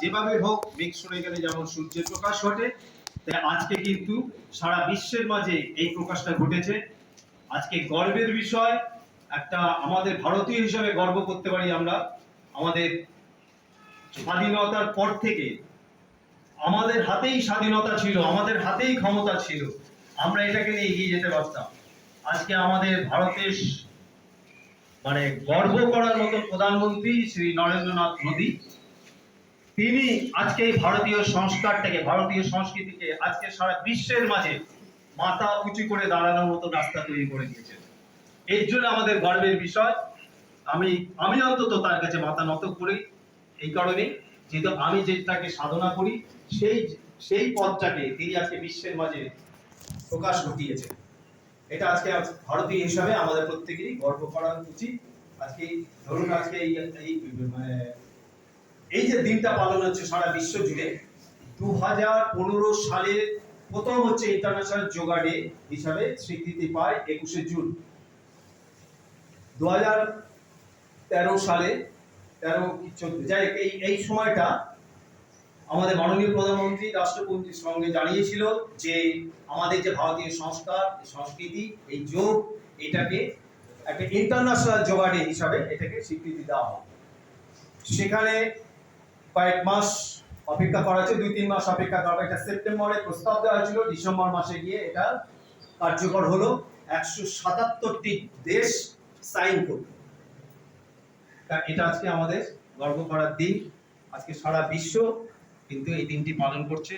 যেভাবে হোক মেঘ সরে গেলে যেমন সূর্যের প্রকাশ ঘটে, তাই আজকে কিন্তু সারা বিশ্বের মাঝে এই প্রকাশটা ঘটেছে। আজকে গর্বের বিষয়, একটা আমাদের ভারতীয় হিসাবে গর্ব করতে পারি আমরা। আমাদের স্বাধীনতার পর থেকে আমাদের হাতেই স্বাধীনতা ছিল, আমাদের হাতেই ক্ষমতা ছিল। আমরা এটাকে নিয়ে এগিয়ে যেতে পারতাম। আজকে আমাদের ভারতের মানে গর্ব করার মতো প্রধানমন্ত্রী শ্রী নরেন্দ্রনাথ মোদী তিনি আজকে এই ভারতীয় সংস্কারটাকে, ভারতীয় সংস্কৃতিকে আজকে সারা বিশ্বের মাঝে মাথা উঁচু করে দাঁড়ানোর মতো রাস্তা তৈরি করে দিয়েছেন। এর জন্য আমাদের গর্বের বিষয়, আমি আমি অন্তত তার কাছে মাথা নত করি এই কারণে যেহেতু আমি যেটাকে সাধনা করি, সেই সেই পথটাকে তিনি আজকে বিশ্বের মাঝে প্রকাশ ঘটিয়েছেন। এটা আজকে আজ- ভারতীয় হিসাবে আমাদের প্রত্যেকেরই গর্ব করা উচিত। আজকে ধরুন আজকে এই মানে এই যে দিনটা পালন হচ্ছে সারা বিশ্ব জুড়ে দু হাজার পনেরো সালে প্রথম হচ্ছে ইন্টারন্যাশনাল যোগা ডে হিসাবে স্বীকৃতি পায় একুশে জুন। দু তেরো সালে, তেরো চোদ্দ, যাই এই এই সময়টা আমাদের মাননীয় প্রধানমন্ত্রী, রাষ্ট্রপতির সঙ্গে জানিয়েছিল যে আমাদের যে ভারতীয় সংস্কার সংস্কৃতি, এই যোগ, এটাকে একটা ইন্টারন্যাশনাল যোগা ডে হিসাবে এটাকে স্বীকৃতি দেওয়া হয় সেখানে কয়েক মাস অপেক্ষা করা হয়েছে দুই তিন মাস অপেক্ষা করা। এটা সেপ্টেম্বরে প্রস্তাব দেওয়া হয়েছিল ডিসেম্বর মাসে গিয়ে এটা কার্যকর হলো। একশো সাতাত্তরটি দেশ সাইন করল। এটা আজকে আমাদের গর্ব করার দিন। আজকে সারা বিশ্ব কিন্তু এই দিনটি পালন করছে।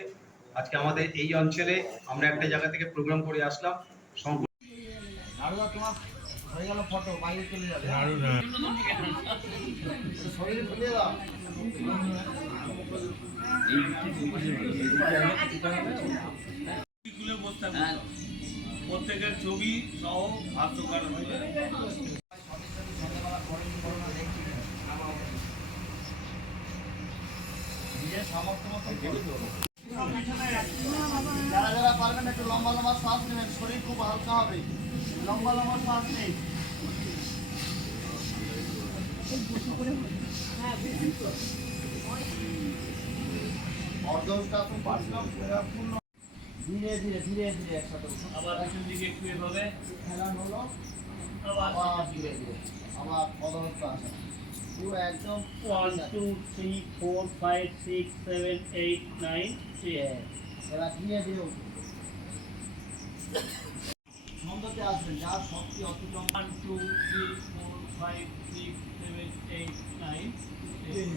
আজকে আমাদের এই অঞ্চলে আমরা একটা জায়গা থেকে প্রোগ্রাম করে আসলাম হয়ে গেল ফটো বাইরে চলে যাবে। শরীরে দাও প্রত্যেকের ছবি সহ ভাষ্যকার। যারা যারা পারবেন একটু লম্বা লম্বা শ্বাস নেবেন, শরীর খুব হালকা হবে। লম্বা লম্বা শ্বাস নেই। অর্ধষ্টাসন পারছিলাম পূর্ণ ধীরে ধীরে ধীরে ধীরে একসাথে আবার পিছন দিকে একটু এভাবে খেলান হলো আবার ধীরে ধীরে আবার পদহস্ত আসে একদম one two three four five six seven eight nine ten এবার ধীরে ধীরে উঠুন ছন্দতে আসবেন যার শক্তি অতিক্রম one two three four five six eight, nine, ten.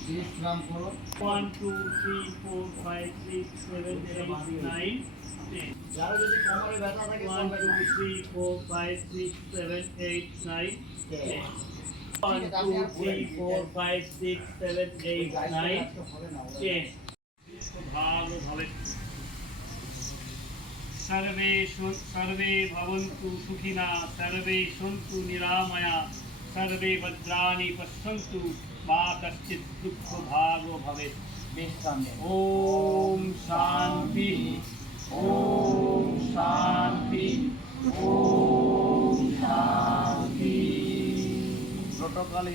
তিরিশ গ্রাম করো one two three four five six সর্বে সন্তু নিরাময়া सर्वे भद्राणि पश्यन्तु मा कश्चित् दुःखभागो भवेत्। ॐ शान्ति। ॐ शान्ति। ॐ शान्ति। प्रोटोकॉल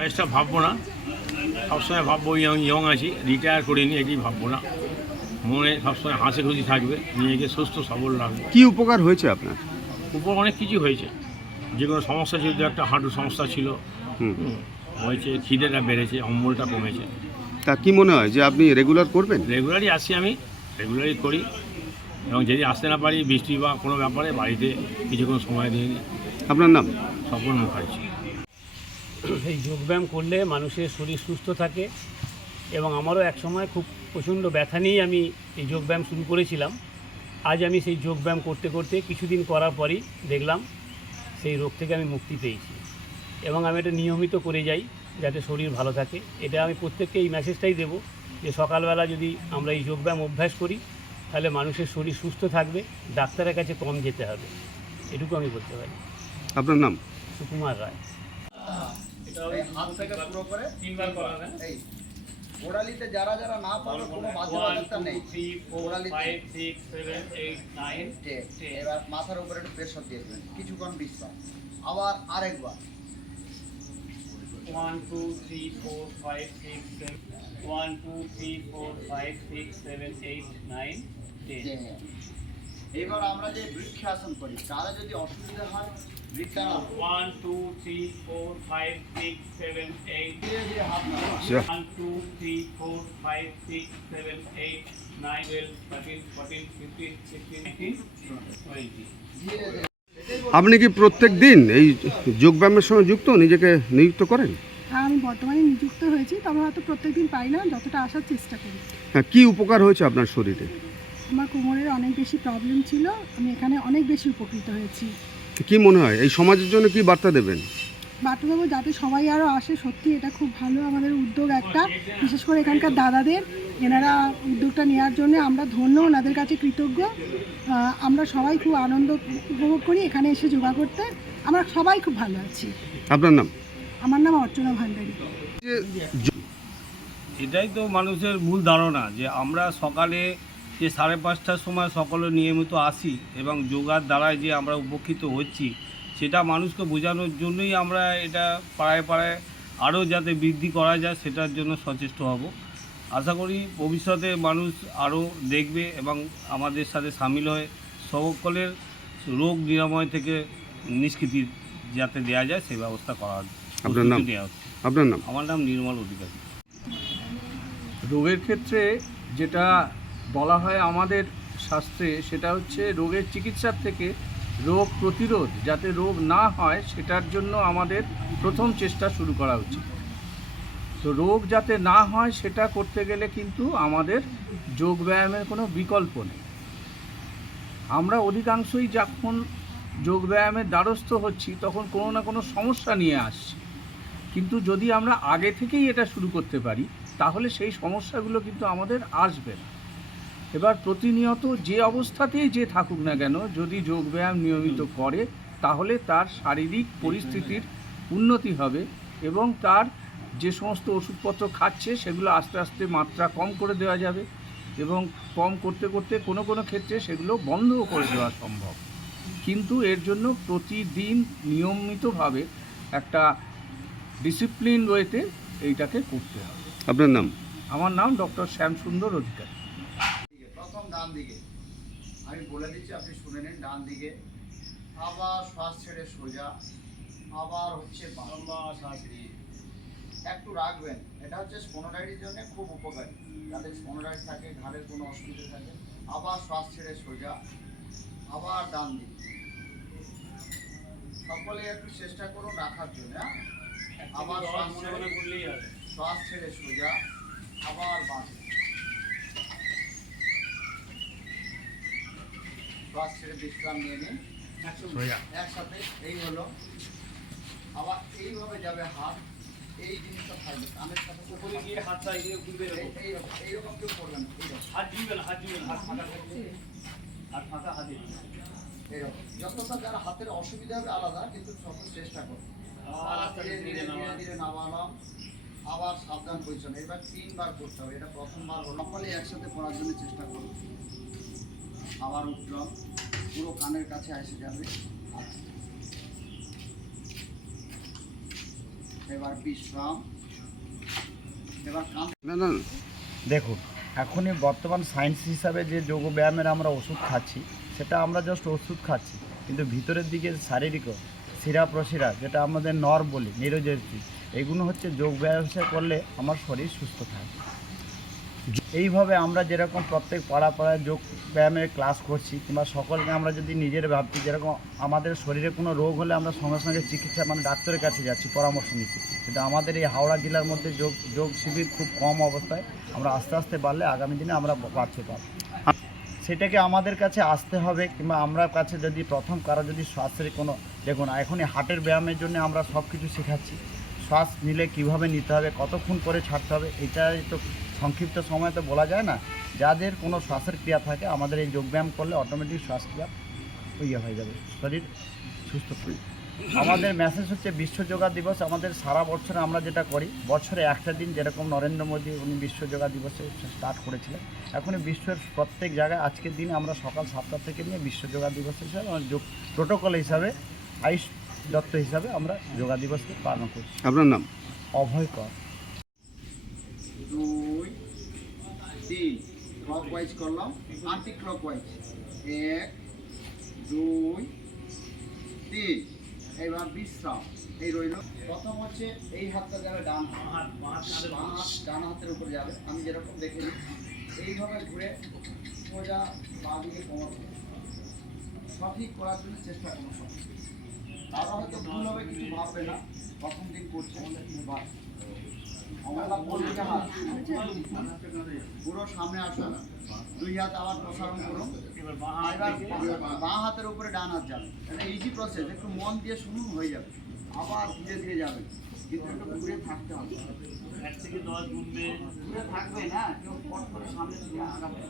বয়সটা ভাববো না। সবসময় ভাববো ইয়ং ইয়ং আছি রিটায়ার করিনি এটি ভাববো না। মনে সবসময় হাসি খুশি থাকবে নিজেকে সুস্থ সবল রাখবে। কি উপকার হয়েছে আপনার? উপকার অনেক কিছু হয়েছে। যে কোনো সমস্যা ছিল একটা হাঁটুর সমস্যা ছিল। হয়েছে খিদেটা বেড়েছে অম্বলটা কমেছে। তা কি মনে হয় যে আপনি রেগুলার করবেন? রেগুলারই আসি আমি রেগুলারই করি। এবং যদি আসতে না পারি বৃষ্টি বা কোনো ব্যাপারে বাড়িতে কিছুক্ষণ সময় দিই আপনার নাম? সফল মুখার্জি। এই যোগব্যায়াম করলে মানুষের শরীর সুস্থ থাকে এবং আমারও এক সময় খুব প্রচণ্ড ব্যথা নিয়েই আমি এই যোগব্যায়াম শুরু করেছিলাম। আজ আমি সেই যোগব্যায়াম করতে করতে কিছুদিন করার পরই দেখলাম সেই রোগ থেকে আমি মুক্তি পেয়েছি এবং আমি এটা নিয়মিত করে যাই যাতে শরীর ভালো থাকে। এটা আমি প্রত্যেককে এই মেসেজটাই দেবো যে সকালবেলা যদি আমরা এই যোগব্যায়াম অভ্যাস করি তাহলে মানুষের শরীর সুস্থ থাকবে ডাক্তারের কাছে কম যেতে হবে। এটুকু আমি বলতে পারি। আপনার নাম? সুকুমার রায়। হাত থেকে পুরো করে তিনবার করা এই ওড়ালিতে যারা যারা না পারবে কোনো বাজারটা নেই। এবার মাথার উপরে একটু প্রেশার দিয়ে দেবেন কিছুক্ষণ বিশ্রাম। আবার আরেকবার। One two three four five six seven one two three four five six seven eight nine ten. এবার আমরা যে বৃক্ষাসন করি কারও যদি অসুবিধা হয় one two three four five six seven eight one two three four five six seven eight nine twelve thirteen fourteen fifteen sixteen twenty আপনি কি প্রত্যেক দিন এই যোগব্যায়ামের সঙ্গে যুক্ত নিজেকে নিযুক্ত করেন? হ্যাঁ আমি বর্তমানে নিযুক্ত হয়েছি তবে হয়তো প্রত্যেকদিন পাই না যতটা আসার চেষ্টা করি। হ্যাঁ কী উপকার হয়েছে আপনার শরীরে? আমার কোমরের অনেক বেশি প্রবলেম ছিল। আমি এখানে অনেক বেশি উপকৃত হয়েছি। কি মনে হয়? এই সমাজের জন্য কি বার্তা দেবেন? বাটুবাবু যাতে সবাই আরও আসে সত্যি এটা খুব ভালো আমাদের উদ্যোগ একটা। বিশেষ করে এখানকার দাদাদের এনারা উদ্যোগটা নেওয়ার জন্য আমরা ধন্য ওনাদের কাছে কৃতজ্ঞ। আমরা সবাই খুব আনন্দ উপভোগ করি এখানে এসে যোগা করতে। আমরা সবাই খুব ভালো আছি। আপনার নাম? আমার নাম অর্চনা ভান্ডারী। এটাই তো মানুষের মূল ধারণা যে আমরা সকালে যে সাড়ে পাঁচটার সময় সকলে নিয়মিত আসি এবং যোগার দ্বারায় যে আমরা উপকৃত হচ্ছি সেটা মানুষকে বোঝানোর জন্যই আমরা এটা পাড়ায় পাড়ায় আরও যাতে বৃদ্ধি করা যায় সেটার জন্য সচেষ্ট হব। আশা করি ভবিষ্যতে মানুষ আরও দেখবে এবং আমাদের সাথে সামিল হয়ে সকলের রোগ নিরাময় থেকে নিষ্কৃতি যাতে দেওয়া যায় সেই ব্যবস্থা করা আপনার নাম? আপনার নাম? আমার নাম নির্মল অধিকারী। রোগের ক্ষেত্রে যেটা বলা হয় আমাদের শাস্ত্রে সেটা হচ্ছে রোগের চিকিৎসার থেকে রোগ প্রতিরোধ, যাতে রোগ না হয় সেটার জন্য আমাদের প্রথম চেষ্টা শুরু করা উচিত। তো রোগ যাতে না হয় সেটা করতে গেলে কিন্তু আমাদের যোগ ব্যায়ামের কোনো বিকল্প নেই। আমরা অধিকাংশই যখন যোগ ব্যায়ামের দ্বারস্থ হচ্ছি, তখন কোনো না কোনো সমস্যা নিয়ে আসছি। কিন্তু যদি আমরা আগে থেকেই এটা শুরু করতে পারি, তাহলে সেই সমস্যাগুলো কিন্তু আমাদের আসবে না। এবার প্রতিনিয়ত যে অবস্থাতেই যে থাকুক না কেন যদি যোগব্যায়াম নিয়মিত করে তাহলে তার শারীরিক পরিস্থিতির উন্নতি হবে এবং তার যে সমস্ত ওষুধপত্র খাচ্ছে সেগুলো আস্তে আস্তে মাত্রা কম করে দেওয়া যাবে এবং কম করতে করতে কোনো কোনো ক্ষেত্রে সেগুলো বন্ধও করে দেওয়া সম্ভব। কিন্তু এর জন্য প্রতিদিন নিয়মিতভাবে একটা ডিসিপ্লিন ওয়েতে এইটাকে করতে হবে। আপনার নাম? আমার নাম ডক্টর শ্যামসুন্দর অধিকারী। ডান দিকে আমি বলে দিচ্ছি আপনি শুনে নিন ডান দিকে আবার শ্বাস ছেড়ে সোজা। আবার হচ্ছে বাম। একটু রাখবেন। এটা হচ্ছে স্পোনোডাইটির জন্য খুব উপকারী। যাদের স্পোনোডাইট থাকে ঘাড়ের কোনো অসুবিধা থাকে। আবার শ্বাস ছেড়ে সোজা। আবার ডান দিকে সকলে একটু চেষ্টা করুন রাখার জন্য হ্যাঁ? আবার শ্বাস ছেড়ে সোজা। আবার বাঁ শ্বাস ছেড়ে বিশ্রাম নিয়ে নিন একসাথে এই হলো। আবার এইভাবে যাবে হাত এই জিনিসটা থাকবে। কানের সাথে উপরে গিয়ে হাতটা এগিয়ে ঘুরবে এরকম। এইরকম কেউ করবেন হাত দিবেন হাত দিবেন হাত ফাঁকা থাকবে। হাত ফাঁকা হাতে। দিবেন এইরকম যতটা যার হাতের অসুবিধা হবে আলাদা কিন্তু সকল চেষ্টা। ধীরে নামালাম। আবার সাবধান পজিশন এবার তিনবার করতে হবে। এটা প্রথমবার হলো। সকলে একসাথে করার জন্য চেষ্টা করুন আবার উঠলাম পুরো কানের কাছে এসে যাবে। এবার বিশ্রাম। এবার কান না। দেখুন, এখনই বর্তমান সায়েন্স হিসাবে যে যোগ ব্যায়ামের আমরা ওষুধ খাচ্ছি, সেটা আমরা জাস্ট ওষুধ খাচ্ছি, কিন্তু ভিতরের দিকে শারীরিক শিরা প্রশিরা, যেটা আমাদের নর বলি নিরোজের্জি এগুলো হচ্ছে যোগ ব্যায়াম করলে আমার শরীর সুস্থ থাকে। এইভাবে আমরা যেরকম প্রত্যেক পাড়া পাড়ায় যোগ ব্যায়ামের ক্লাস করছি, কিংবা সকলকে আমরা যদি নিজের ভাবছি যেরকম আমাদের শরীরে কোনো রোগ হলে আমরা সঙ্গে সঙ্গে চিকিৎসা মানে ডাক্তারের কাছে যাচ্ছি, পরামর্শ নিচ্ছি। কিন্তু আমাদের এই হাওড়া জেলার মধ্যে যোগ যোগ শিবির খুব কম অবস্থায়। আমরা আস্তে আস্তে বাড়লে আগামী দিনে আমরা বাড়তে পারব। সেটাকে আমাদের কাছে আসতে হবে, কিংবা আমরা কাছে যদি প্রথম কারও যদি শ্বাসের কোনো, দেখুন, এখনই হার্টের ব্যায়ামের জন্য আমরা সব কিছু শেখাচ্ছি। শ্বাস নিলে কীভাবে নিতে হবে, কতক্ষণ করে ছাড়তে হবে, এটাই তো সংক্ষিপ্ত সময় তো বলা যায় না। যাদের কোনো শ্বাসের ক্রিয়া থাকে, আমাদের এই যোগব্যায়াম করলে অটোমেটিক শ্বাসক্রিয়া ইয়ে হয়ে যাবে, শরীর সুস্থ আমাদের মেসেজ হচ্ছে, বিশ্ব যোগা দিবস, আমাদের সারা বছরে আমরা যেটা করি, বছরে একটা দিন যেরকম নরেন্দ্র মোদী উনি বিশ্ব যোগা দিবসে স্টার্ট করেছিলেন, এখন বিশ্বের প্রত্যেক জায়গায় আজকের দিনে আমরা সকাল সাতটা থেকে নিয়ে বিশ্ব যোগা দিবস হিসাবে যোগ প্রোটোকল হিসাবে আয়ুষ দত্ত হিসাবে আমরা যোগা দিবসকে পালন করছি। আপনার নাম? অভয় কর। দুই তিন। ক্লক ওয়াইজ করলাম আন্টি ক্লক ওয়াইজ এক দুই তিন। এবার বিশ্রাম। এই রইল। প্রথম হচ্ছে এই হাতটা যাবে ডান হাত বাঁ হাত ডান হাতের উপরে যাবে। আমি যেরকম দেখে নিই এইভাবে ঘুরে সোজা বাঁ দিকে কোমর। সঠিক করার জন্য চেষ্টা করব তারা হয়তো ভুল কিছু ভাববে না প্রথম দিন করছে আমরা বলব যে হাত পুরো সামনে আসুন দুই হাত আবার প্রসারণ করুন এবার বাঁ হাতের উপরে ডান হাত যাবে। এটা ইজি প্রসেস একটু মন দিয়ে শুনুন হয়ে যাবে। আবার ধীরে ধীরে যাবে। কিন্তু একটু ঘুরে থাকতে হবে। ঘুরে থাকবে না কেউ সামনে আগাবে।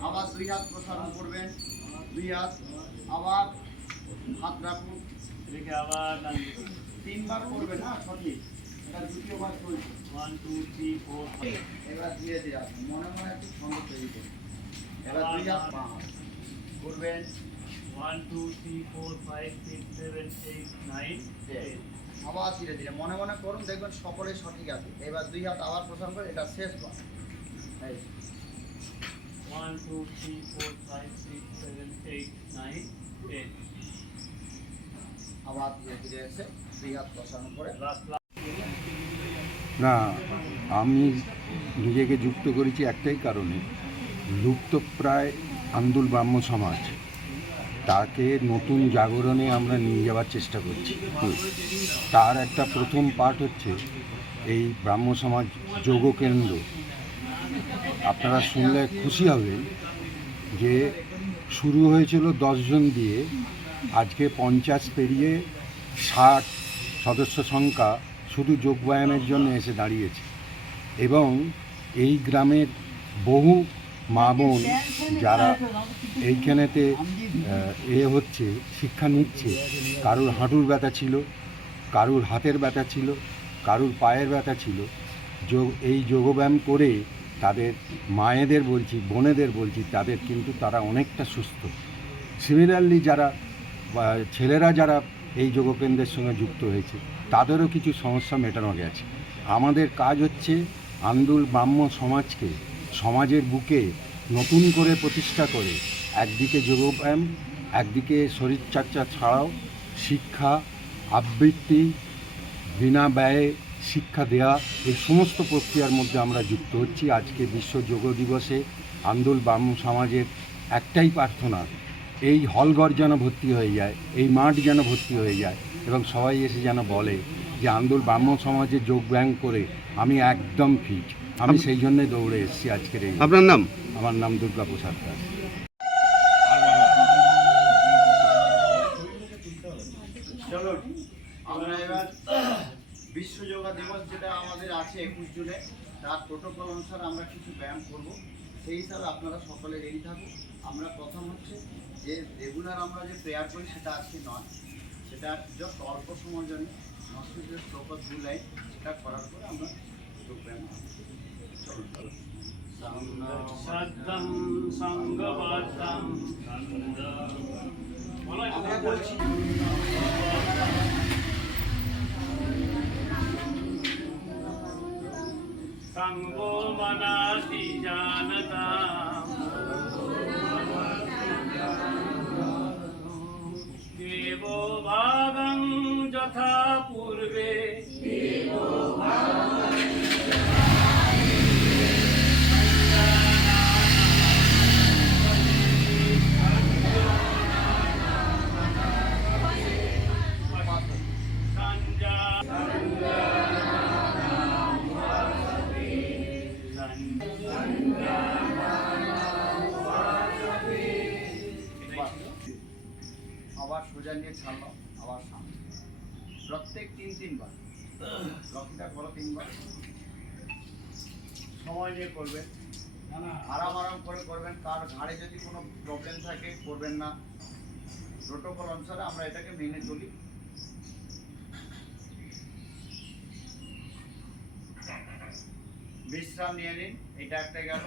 আবার দুই হাত প্রসারণ করবেন দুই হাত আবার হাত রাখুন রেখে আবার তিনবার করবে না সঠিক এটা দ্বিতীয়বার ওয়ান টু থ্রি ফোর এবার ধীরে ধীরে আসুন মনে মনে একটু ছন্দ তৈরি করুন এবার দুই হাত করবেন one two three four five six seven eight nine আবার ধীরে ধীরে। মনে মনে করুন দেখবেন সকলে সঠিক আছে। এবার দুই হাত আবার প্রসারণ করে এটা শেষ বার। এই one two three four five six seven eight nine ten আবার ধীরে ধীরে এসে দুই হাত প্রসারণ করে। না আমি নিজেকে যুক্ত করেছি একটাই কারণে। লুপ্তপ্রায় আন্দুল ব্রাহ্ম সমাজ তাকে নতুন জাগরণে আমরা নিয়ে যাওয়ার চেষ্টা করছি। তার একটা প্রথম পার্ট হচ্ছে এই ব্রাহ্ম সমাজ যোগ কেন্দ্র আপনারা শুনলে খুশি হবেন যে শুরু হয়েছিল দশজন দিয়ে, আজকে পঞ্চাশ পেরিয়ে ষাট সদস্য সংখ্যা শুধু যোগব্যায়ামের জন্য এসে দাঁড়িয়েছে। এবং এই গ্রামের বহু মা বোন যারা এইখানেতে এ হচ্ছে, শিক্ষা নিচ্ছে, কারুর হাঁটুর ব্যথা ছিল, কারুর হাতের ব্যথা ছিল, কারুর পায়ের ব্যথা ছিল, যোগ, এই যোগব্যায়াম করে তাদের মায়েদের বলছি, বোনেদের বলছি, তাদের কিন্তু তারা অনেকটা সুস্থ। সিমিলারলি যারা ছেলেরা যারা এই যোগকেন্দ্রের সঙ্গে যুক্ত হয়েছে, তাদেরও কিছু সমস্যা মেটানো গেছে। আমাদের কাজ হচ্ছে আন্দুল ব্রাহ্ম সমাজকে সমাজের বুকে নতুন করে প্রতিষ্ঠা করে, একদিকে যোগব্যায়াম, একদিকে শরীরচর্চা ছাড়াও শিক্ষা, আবৃত্তি, বিনা ব্যয়ে শিক্ষা দেয়া এই সমস্ত প্রক্রিয়ার মধ্যে আমরা যুক্ত হচ্ছি। আজকে বিশ্ব যোগ দিবসে আন্দোল ব্রাহ্ম সমাজের একটাই প্রার্থনা, এই হলঘর যেন ভর্তি হয়ে যায়, এই মাঠ যেন ভর্তি হয়ে যায় এবং সবাই এসে যেন বলে যে আন্দোল ব্রাহ্ম সমাজে যোগ ব্যায়াম করে আমি একদম ফিট আমি সেই জন্যই দৌড়ে এসেছি আজকের এই আপনার নাম? আমার নাম দুর্গা প্রসাদ দাস। চলো আমরা এবার বিশ্ব যোগা দিবস যেটা আমাদের আছে একুশ জুনে তার প্রোটোকল অনুসারে আমরা কিছু ব্যায়াম করব। সেই হিসাবে আপনারা সকলে রেডি থাকুন। আমরা প্রথম হচ্ছে যে রেগুলার আমরা যে প্রেয়ার করি সেটা আজকে নয় সেটা জাস্ট অল্প সময়ের জন্য। মস্তিষ্কের শ্লোক দু লাইন সেটা করার পরে আমরা যোগ ব্যায়াম চলুন চলুন। শ্রদ্ধম সঙ্গবদ্ধম আমরা বলছি সঙ্গো মনাতি জানতা? যথা পূর্বে প্রত্যেক তিন তিনবার। লক্ষ্মীটা করো তিনবার। সময় নিয়ে করবেন। আরাম আরাম করে করবেন। কার ঘাড়ে যদি কোনো প্রবলেম থাকে করবেন না। প্রোটোকল অনুসারে আমরা এটাকে মেনে চলি। বিশ্রাম নিয়ে নিন। এটা একটা গেল।